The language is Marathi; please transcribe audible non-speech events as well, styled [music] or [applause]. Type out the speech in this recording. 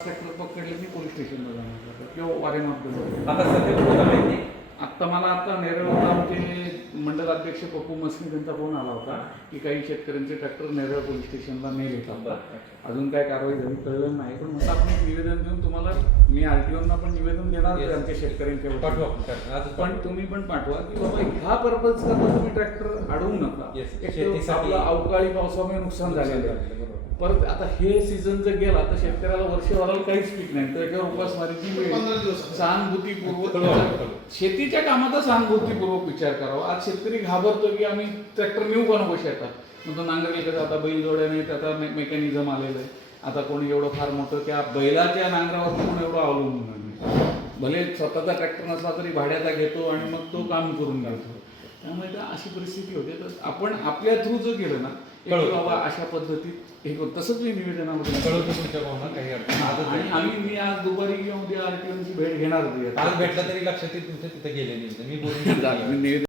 पकडले पोलीस स्टेशनला जाणार होतं किंवा वारेमाप आता सध्या कुठं आहे? आत्ता मला आता नेरळहून आमचे मंडल अध्यक्ष पप्पू मस्के त्यांचा फोन आला होता की काही शेतकऱ्यांचे ट्रॅक्टर नेरळ पोलीस स्टेशनला नेले होता. अजून काय कारवाई झाली कळलं नाही पण म्हणून आपण एक निवेदन देऊन तुम्हाला मी आरटीओना पण निवेदन देणार. आमच्या शेतकऱ्यांच्या. पाठवू पण. तुम्ही पण पाठवा की बाबा ह्या पर्पज करता तुम्ही ट्रॅक्टर अडवू नका आपलं अवकाळी पावसामुळे नुकसान झालेलं आहे. परत आता हे सीझन जर गेला तर शेतकऱ्याला वर्षभराला काहीच पीक नाही तर त्याच्यावर उपासमारीची. सहानुभूतीपूर्वक. शेतीच्या कामाचा सहानुभूतीपूर्वक विचार करावा आज शेतकरी घाबरतो की आम्ही ट्रॅक्टर नेऊ का नको शेतात मग तो नांगरले कसं आता बैल जोड्याने त्याचा मेकॅनिझम आलेलं आहे आता कोणी एवढं फार मोठं त्या बैलाच्या नांगरावर कोण एवढं अवलंबून भले स्वतःचा ट्रॅक्टर नसला तरी भाड्याचा घेतो आणि मग तो काम करून घेतो त्यामुळे त्या अशी परिस्थिती होते तर आपण आपल्या थ्रू जर गेलं ना. बाबा अशा पद्धतीत हे करू तसंच मी निवेदनामध्ये कळवतो तुमच्या भावना काही. आजच आणि. आम्ही मी आज दुपारी किंवा उद्या आरटीओची भेट घेणार होती आज भेटला तरी लक्षात येईल तुमच्या तिथे गेले नाही मी बोलून. [laughs] मी निवेदन